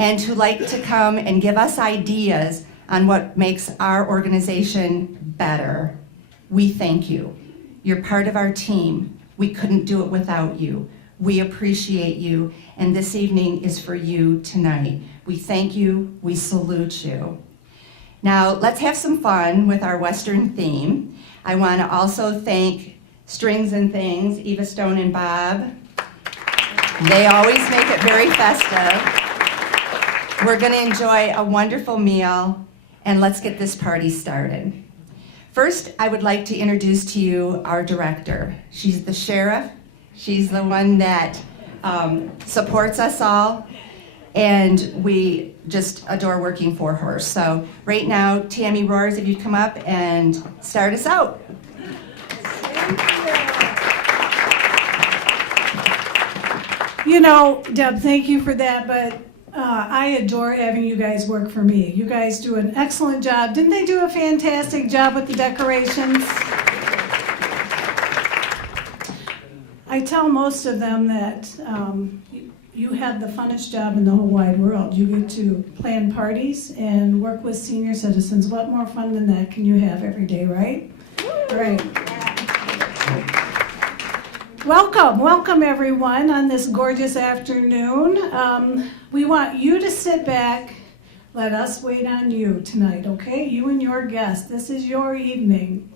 and who like to come and give us ideas on what makes our organization better. We thank you. You're part of our team. We couldn't do it without you. We appreciate you, and this evening is for you tonight. We thank you, we salute you. Now, let's have some fun with our Western theme. I want to also thank Strings and Things, Eva Stone and Bob. They always make it very festive. We're going to enjoy a wonderful meal, and let's get this party started. First, I would like to introduce to you our director. She's the sheriff. She's the one that supports us all, and we just adore working for her. So right now, Tammy Roars, if you'd come up and start us out. You know, Deb, thank you for that, but I adore having you guys work for me. You guys do an excellent job. Didn't they do a fantastic job with the decorations? I tell most of them that you have the funnest job in the whole wide world. You get to plan parties and work with senior citizens. What more fun than that can you have every day, right? Right. Welcome everyone on this gorgeous afternoon. We want you to sit back, let us wait on you tonight, okay? You and your guests, this is your evening.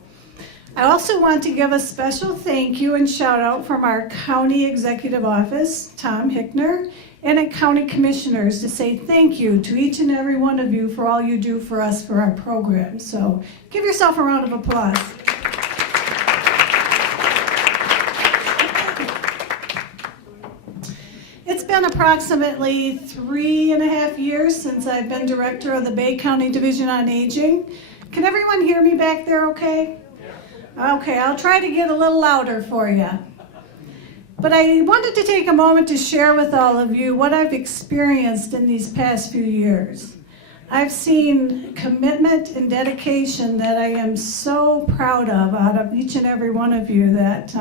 I also want to give a special thank you and shout out from our County Executive Office, Tom Hickner, and our County Commissioners to say thank you to each and every one of you for all you do for us for our program. So give yourself a round of applause. It's been approximately 3.5 years since I've been director of the Bay County Division on Aging. Can everyone hear me back there okay? Okay, I'll try to get a little louder for you. But I wanted to take a moment to share with all of you what I've experienced in these past few years. I've seen commitment and dedication that I am so proud of out of each and every one of you that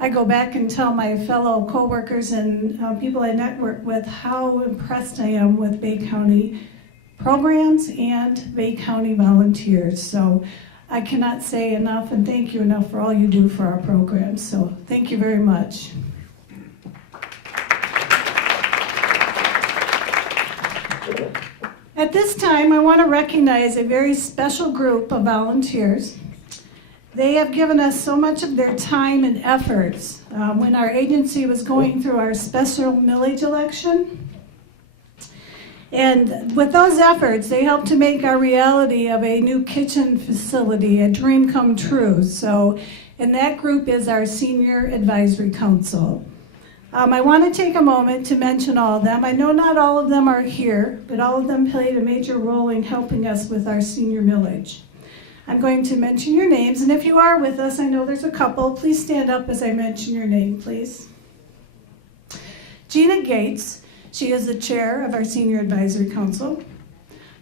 I go back and tell my fellow coworkers and people I network with how impressed I am with Bay County programs and Bay County volunteers. So I cannot say enough and thank you enough for all you do for our programs. So thank you very much. At this time, I want to recognize a very special group of volunteers. They have given us so much of their time and efforts when our agency was going through our special millage election. And with those efforts, they helped to make our reality of a new kitchen facility a dream come true. So, and that group is our Senior Advisory Council. I want to take a moment to mention all of them. I know not all of them are here, but all of them played a major role in helping us with our senior millage. I'm going to mention your names, and if you are with us, I know there's a couple, please stand up as I mention your name, please. Gina Gates. She is the chair of our Senior Advisory Council.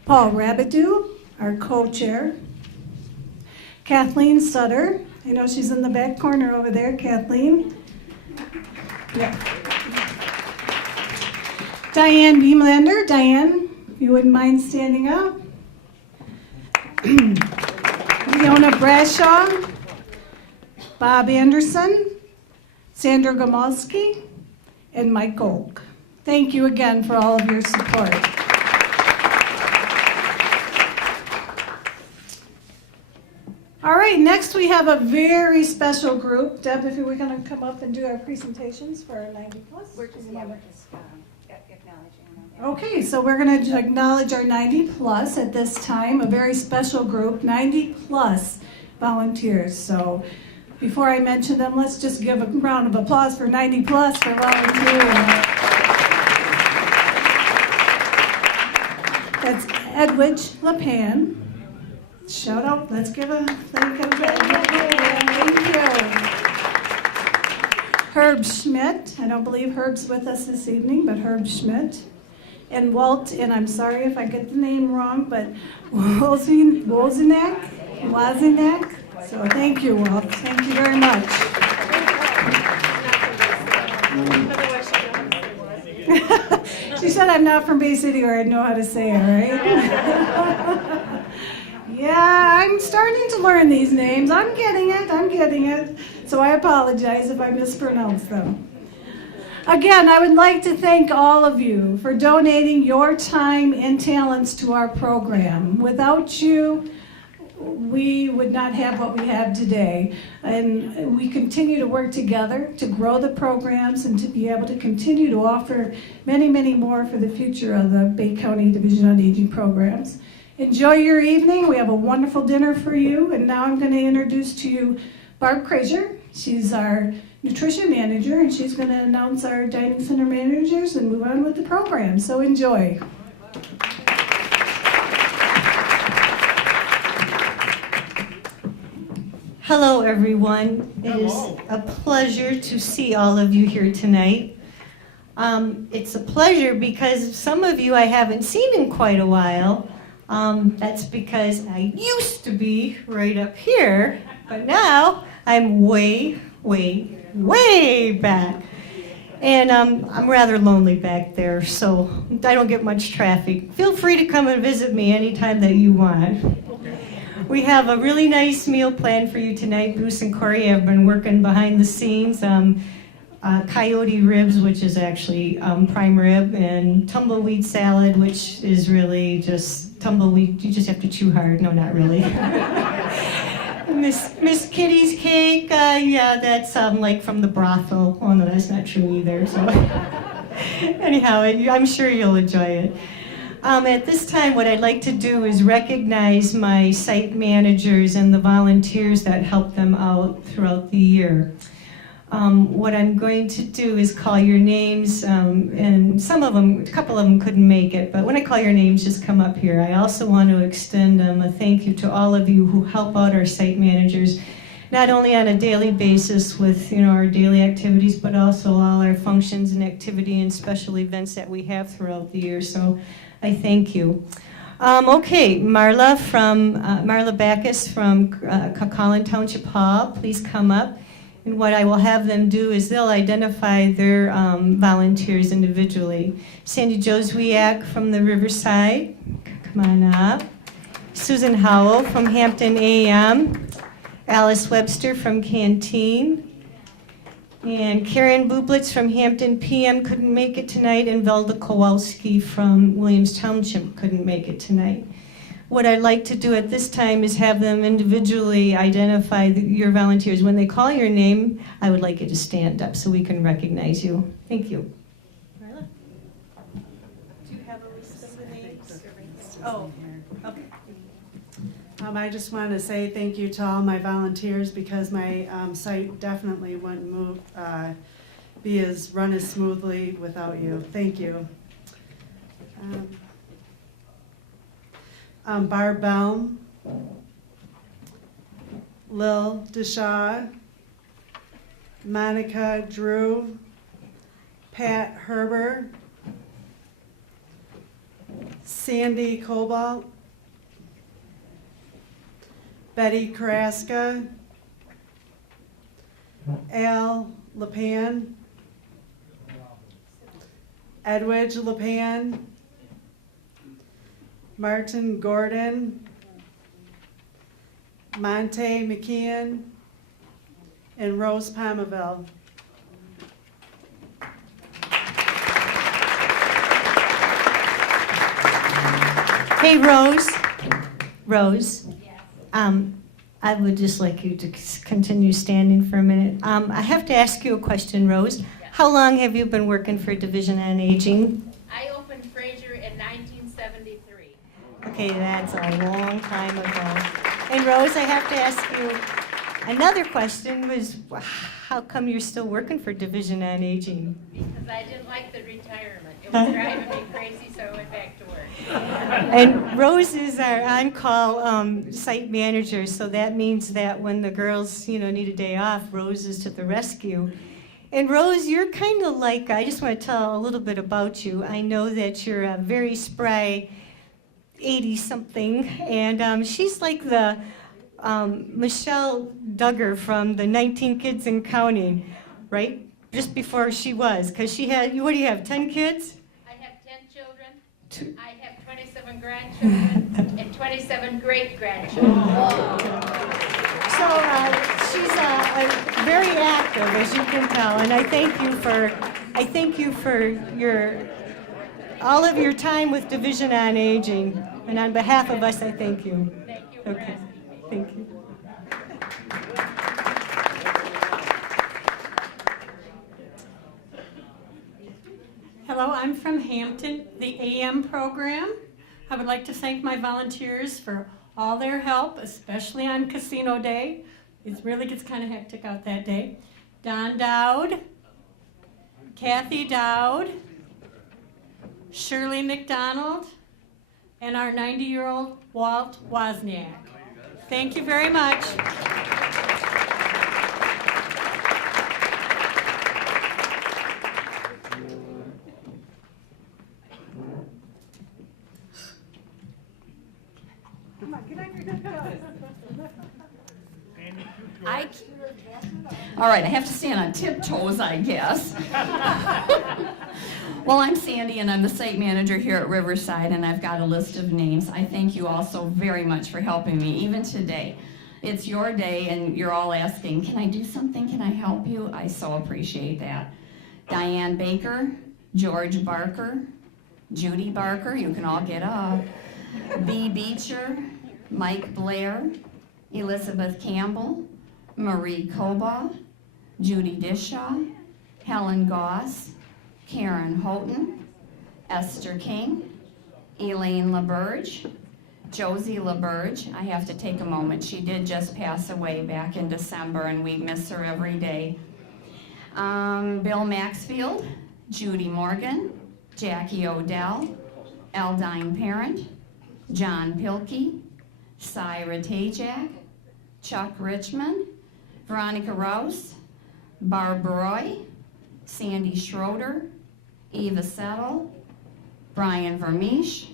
Paul Rabideau, our co-chair. Kathleen Sutter, I know she's in the back corner over there, Kathleen. Yeah. Diane Beamlander, Diane, if you wouldn't mind standing up. Fiona Brashaw, Bob Anderson, Sandra Gomalski, and Mike Golk. Thank you again for all of your support. All right, next we have a very special group. Deb, if you were going to come up and do our presentations for our 90 plus. We're just acknowledging them. Okay, so we're going to acknowledge our 90 plus at this time, a very special group, 90 plus volunteers. So before I mention them, let's just give a round of applause for 90 plus for volunteering. That's Edwidge LePan. Shout out, let's give a thank you. Herb Schmidt, I don't believe Herb's with us this evening, but Herb Schmidt. And Walt, and I'm sorry if I get the name wrong, but Wozinak. So thank you, Walt, thank you very much. She said I'm not from Bay City or I'd know how to say it, right? Yeah, I'm starting to learn these names. I'm getting it. So I apologize if I mispronounce them. Again, I would like to thank all of you for donating your time and talents to our program. Without you, we would not have what we have today. And we continue to work together to grow the programs and to be able to continue to offer many, many more for the future of the Bay County Division on Aging programs. Enjoy your evening. We have a wonderful dinner for you. And now I'm going to introduce to you Barb Krazier. She's our nutrition manager, and she's going to announce our dining center managers and move on with the program. So enjoy. Hello, everyone. It is a pleasure to see all of you here tonight. It's a pleasure because some of you I haven't seen in quite a while. That's because I used to be right up here, but now I'm way back. And I'm rather lonely back there, so I don't get much traffic. Feel free to come and visit me anytime that you want. We have a really nice meal planned for you tonight. Bruce and Corey have been working behind the scenes. Coyote ribs, which is actually prime rib, and tumbleweed salad, which is really just tumbleweed. You just have to chew hard. No, not really. Miss Kitty's cake, yeah, that's like from the brothel. Oh no, that's not true either. So anyhow, I'm sure you'll enjoy it. At this time, what I'd like to do is recognize my site managers and the volunteers that help them out throughout the year. What I'm going to do is call your names, and a couple of them couldn't make it, but when I call your names, just come up here. I also want to extend a thank you to all of you who help out our site managers, not only on a daily basis with our daily activities, but also all our functions and activity and special events that we have throughout the year. So I thank you. Okay, Marla Backus from Cucaulin Township Hall, please come up. And what I will have them do is they'll identify their volunteers individually. Sandy Joswiak from the Riverside, come on up. Susan Howell from Hampton AM. Alice Webster from Canteen. And Karen Bublitz from Hampton PM couldn't make it tonight, and Velda Kowalski from Williams Township couldn't make it tonight. What I'd like to do at this time is have them individually identify your volunteers. When they call your name, I would like you to stand up so we can recognize you. Thank you. Marla? Do you have a list of the names? Oh, okay. I just want to say thank you to all my volunteers because my site definitely wouldn't run as smoothly without you. Thank you. Barb Baum, Lil Deshaw, Monica Drew, Pat Herber, Sandy Cobalt, Betty Karaska, Al LePan, Edwidge LePan, Martin Gordon, Monte McKeon, and Rose Palmaville. Hey, Rose. Rose. I would just like you to continue standing for a minute. I have to ask you a question, Rose. How long have you been working for Division on Aging? I opened Fraser in 1973. Okay, that's a long time ago. And Rose, I have to ask you another question was, how come you're still working for Division on Aging? Because I didn't like the retirement. It was driving me crazy, so I went back to work. And Rose is our on-call site manager, so that means that when the girls, need a day off, Rose is to the rescue. And Rose, you're kind of like, I just want to tell a little bit about you. I know that you're a very spry 80-something, and she's like the Michelle Duggar from the 19 Kids and Counting, right? Just before she was, because she had, what do you have, 10 kids? I have 10 I have 27 grandchildren and 27 great-grandchildren. So she's very active, as you can tell, and I thank you for all of your time with Division on Aging, and on behalf of us, I thank you. Thank you for Okay, asking me. thank you. Hello, I'm from Hampton, the AM program. I would like to thank my volunteers for all their help, especially on Casino Day. It really gets kind of hectic out that day. Don Dowd, Kathy Dowd, Shirley McDonald, and our 90-year-old Walt Wozniak. Thank you very much. All right, I have to stand on tiptoes, I guess. Well, I'm Sandy, and I'm the site manager here at Riverside, and I've got a list of names. I thank you all so very much for helping me, even today. It's your day, and you're all asking, can I do something? Can I help you? I so appreciate that. Diane Baker, George Barker, Judy Barker, you can all get up. Bee Beecher, Mike Blair, Elizabeth Campbell, Marie Koba, Judy Dishaw, Helen Goss, Karen Houghton, Esther King, Elaine LaBerge, Josie LaBerge. I have to take a moment. She did just pass away back in December, and we miss her every day. Bill Maxfield, Judy Morgan, Jackie Odell, Eldine Parent, John Pilkey, Syra Tajak, Chuck Richmond, Veronica Rouse, Barb Roy, Sandy Schroeder, Eva Settle, Brian Vermeesh,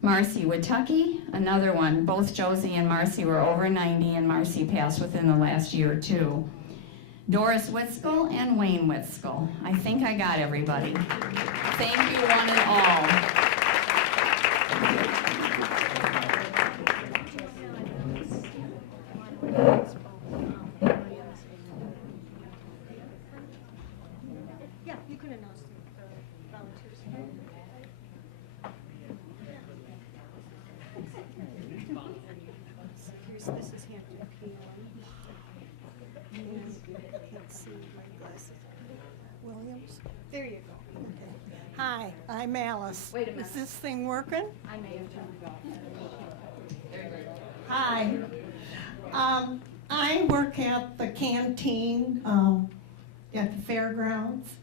Marcy Witucky, another one. Both Josie and Marcy were over 90, and Marcy passed within the last year or two. Doris Witskill and Wayne Witskill. I think I got everybody. Thank you, one and all. Yeah, you can announce the volunteers. This is Hampton PM. Can't see my glasses. Williams? There you go. Okay. Hi, I'm Alice. Wait a minute. Is this thing working? I may have turned it off. Hi. I work at the canteen at the fairgrounds,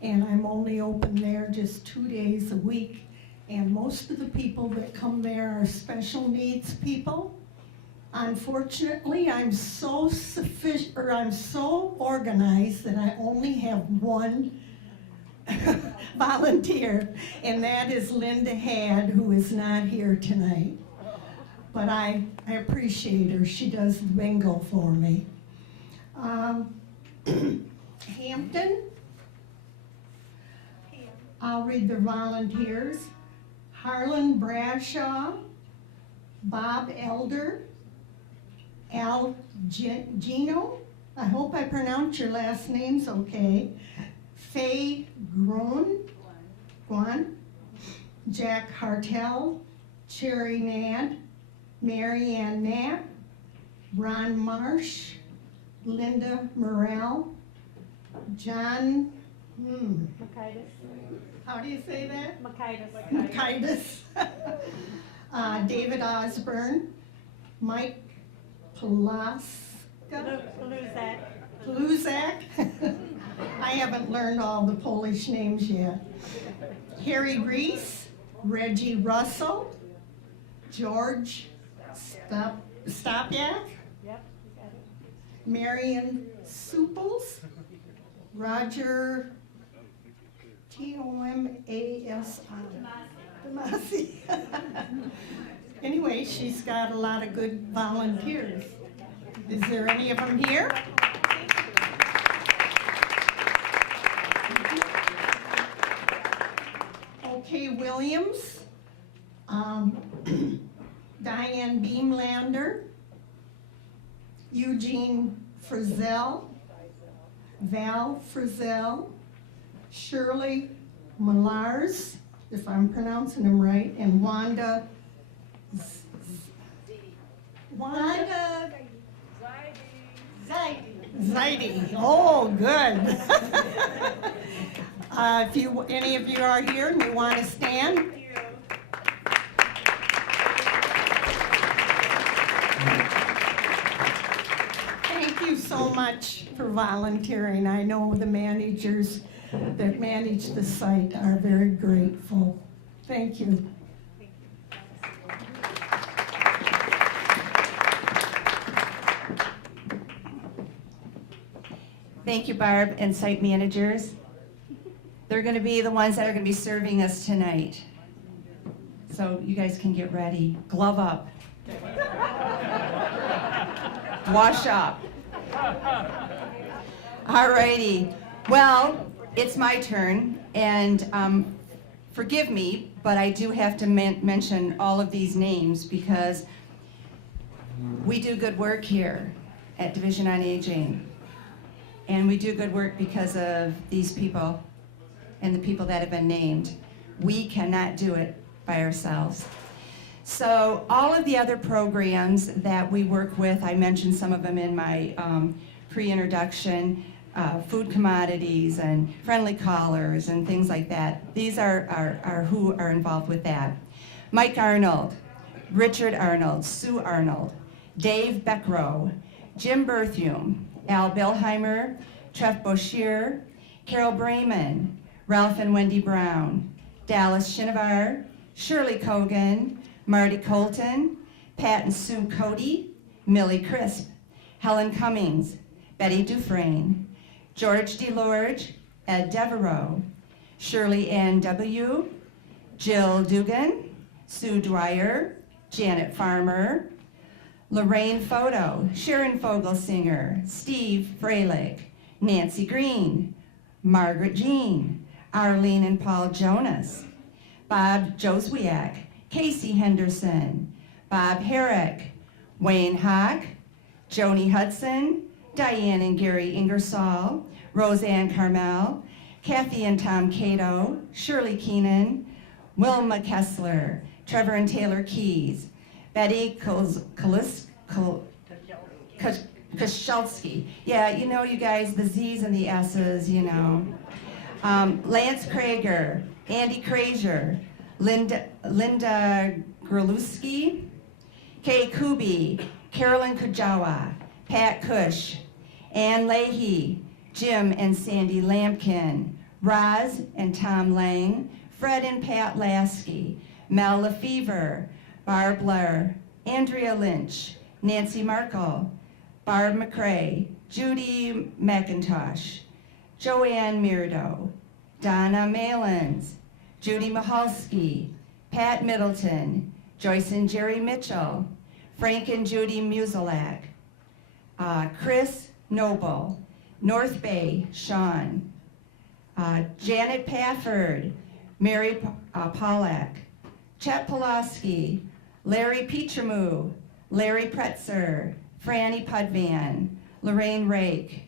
and I'm only open there just 2 days a week. And most of the people that come there are special needs people. Unfortunately, I'm so organized that I only have one volunteer, and that is Linda Had, who is not here tonight. But I appreciate her. She does the bingo for me. Hampton, I'll read the volunteers. Harlan Brashaw, Bob Elder, Al Gino, I hope I pronounced your last names okay. Faye Guan, Jack Hartel, Cherry Nad, Mary Ann Knapp, Ron Marsh, Linda Morrell, John, how do you say that? Makaitis. David Osborne, Mike Pluzak. I haven't learned all the Polish names yet. Harry Reese, Reggie Russell, George Stopyak, Marion Suples, Roger Tomasi. Tomasi. Anyway, she's got a lot of good volunteers. Is there any of them here? Kay Williams, Diane Beamlander, Eugene Frizzell, Val Frizzell, Shirley Millars, if I'm pronouncing them right, and Wanda Zaidi. Oh, good. If any of you are here and you want to stand. Thank you so much for volunteering. I know the managers that manage the site are very grateful. Thank you. Thank you, Barb, and site managers. They're going to be the ones that are going to be serving us tonight. So you guys can get ready. Glove up. Wash up. All righty. Well, it's my turn, and forgive me, but I do have to mention all of these names because we do good work here at Division on Aging. And we do good work because of these people and the people that have been named. We cannot do it by ourselves. So all of the other programs that we work with, I mentioned some of them in my pre-introduction, food commodities and friendly callers and things like that. These are who are involved with that. Mike Arnold, Richard Arnold, Sue Arnold, Dave Beckrow, Jim Berthume, Al Bilheimer, Trev Boshier, Carol Brayman, Ralph and Wendy Brown, Dallas Shinovar, Shirley Kogan, Marty Colton, Pat and Sue Cody, Millie Crisp, Helen Cummings, Betty Dufresne, George DeLorge, Ed Devereaux, Shirley Ann W., Jill Dugan, Sue Dwyer, Janet Farmer, Lorraine Photo, Sharon Fogelsinger, Steve Freilich, Nancy Green, Margaret Jean, Arlene and Paul Jonas, Bob Joswiak, Casey Henderson, Bob Herrick, Wayne Hawk, Joni Hudson, Diane and Gary Ingersoll, Roseanne Carmel, Kathy and Tom Cato, Shirley Keenan, Wilma Kessler, Trevor and Taylor Keys, Betty Koszalski. Yeah, you know, you guys, the Z's and the S's, you know. Lance Krager, Andy Krazier, Linda Groluski, Kay Kuby, Carolyn Kujawa, Pat Cush, Ann Leahy, Jim and Sandy Lampkin, Roz and Tom Lang, Fred and Pat Lasky, Mel Lefevre, Barb Blair, Andrea Lynch, Nancy Markle, Barb McCrae, Judy McIntosh, Joanne Mirdo, Donna Malins, Judy Mahalski, Pat Middleton, Joyce and Jerry Mitchell, Frank and Judy Musilak, Chris Noble, North Bay, Sean, Janet Pafford, Mary Pollack, Chet Pulaski, Larry Petramu, Larry Pretzer, Franny Pudvan, Lorraine Rake,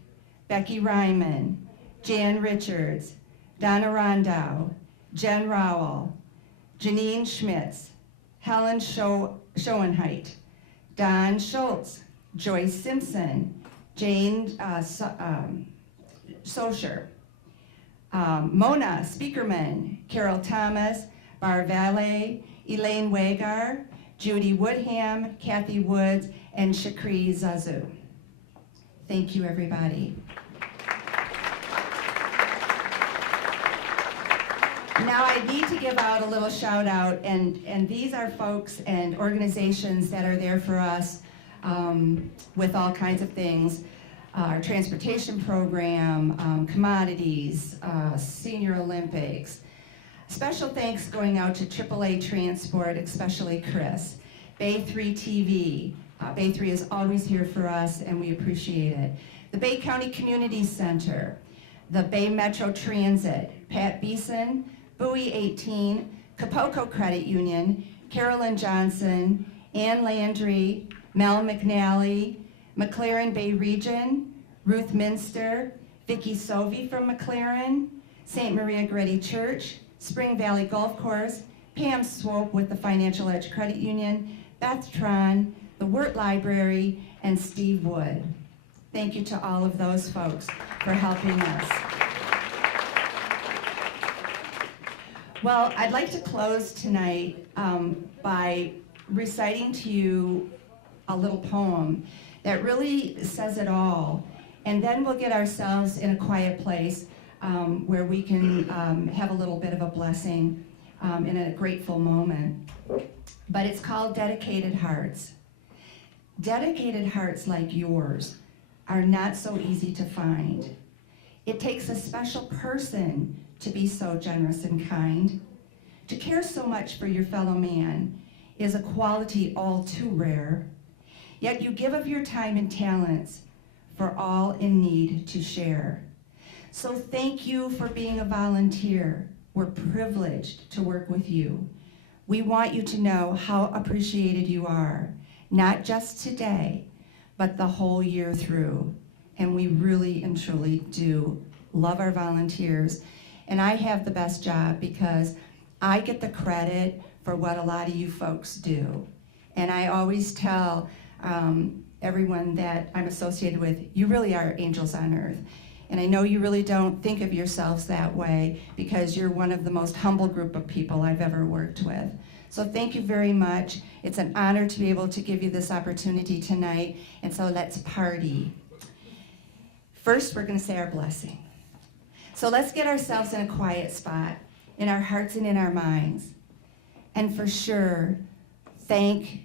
Becky Ryman, Jan Richards, Donna Rondow, Jen Rowell, Janine Schmitz, Helen Schoenheit, Don Schultz, Joyce Simpson, Jane Socher, Mona Speakerman, Carol Thomas, Bar Valet, Elaine Wagar, Judy Woodham, Kathy Woods, and Shakri Zazu. Thank you, everybody. Now I need to give out a little shout out, and these are folks and organizations that are there for us with all kinds of things. Our transportation program, commodities, Senior Olympics. Special thanks going out to AAA Transport, especially Chris. Bay 3 TV. Bay 3 is always here for us, and we appreciate it. The Bay County Community Center. The Bay Metro Transit. Pat Beeson, Bowie 18, Capoco Credit Union, Carolyn Johnson, Ann Landry, Mel McNally, McLaren Bay Region, Ruth Minster, Vicki Sovey from McLaren, St. Maria Goretti Church, Spring Valley Golf Course, Pam Swope with the Financial Edge Credit Union, Beth Tron, the Wirt Library, and Steve Wood. Thank you to all of those folks for helping us. Well, I'd like to close tonight by reciting to you a little poem that really says it all. And then we'll get ourselves in a quiet place where we can have a little bit of a blessing in a grateful moment. But it's called Dedicated Hearts. Dedicated hearts like yours are not so easy to find. It takes a special person to be so generous and kind. To care so much for your fellow man is a quality all too rare. Yet you give of your time and talents for all in need to share. So thank you for being a volunteer. We're privileged to work with you. We want you to know how appreciated you are, not just today, but the whole year through. And we really and truly do love our volunteers. And I have the best job because I get the credit for what a lot of you folks do. And I always tell everyone that I'm associated with, you really are angels on earth. And I know you really don't think of yourselves that way because you're one of the most humble group of people I've ever worked with. So thank you very much. It's an honor to be able to give you this opportunity tonight. And so let's party. First, we're going to say our blessing. So let's get ourselves in a quiet spot, in our hearts and in our minds. And for sure, thank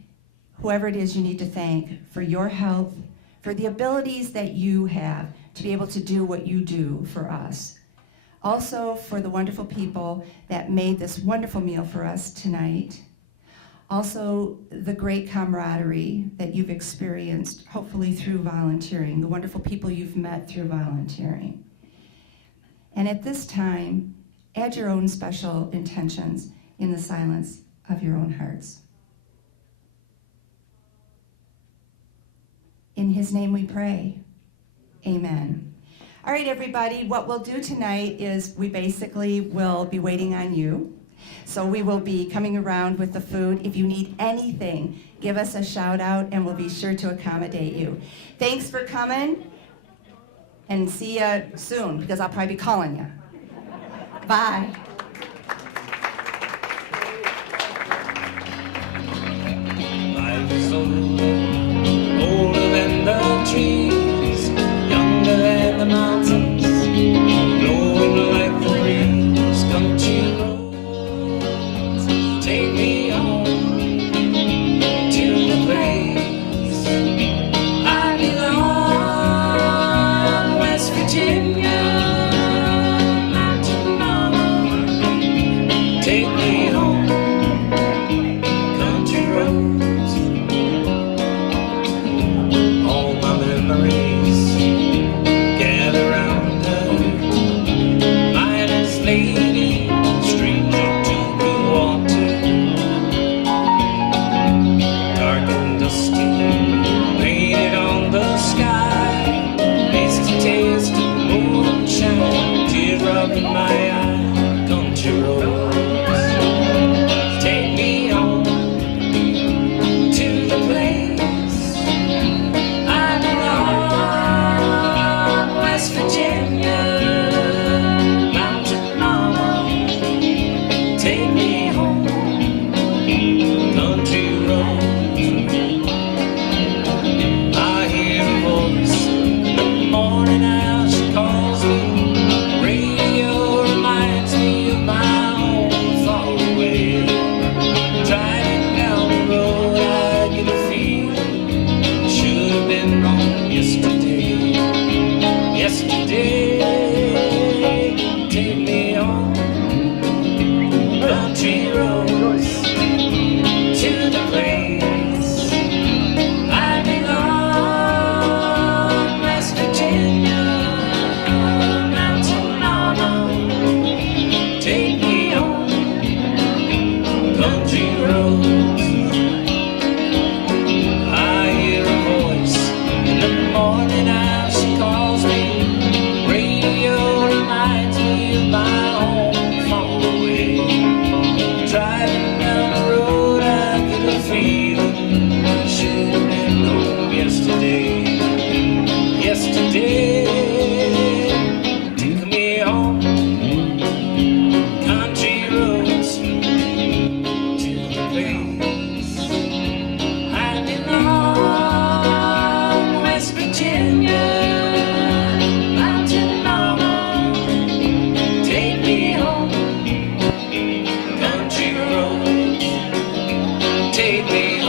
whoever it is you need to thank for your health, for the abilities that you have to be able to do what you do for us. Also for the wonderful people that made this wonderful meal for us tonight. Also the great camaraderie that you've experienced, hopefully through volunteering, the wonderful people you've met through volunteering. And at this time, add your own special intentions in the silence of your own hearts. In his name we pray. Amen. All right, everybody, what we'll do tonight is we basically will be waiting on you. So we will be coming around with the food. If you need anything, give us a shout out and we'll be sure to accommodate you. Thanks for coming and see you soon because I'll probably be calling you. Bye. Life is old, older than the trees, younger than the mountains, blowing like the breeze. Country roads, take me home to the place I belong, West Virginia, Mountain Mama. country roads. I hear a voice in the morning as she calls me. Radio reminds me of my home far away. Driving down the road, I get a feeling I should have been home yesterday. Yesterday, take me home, country roads, to the place I belong, West Virginia, mountain mama, take me home, country roads, take me home.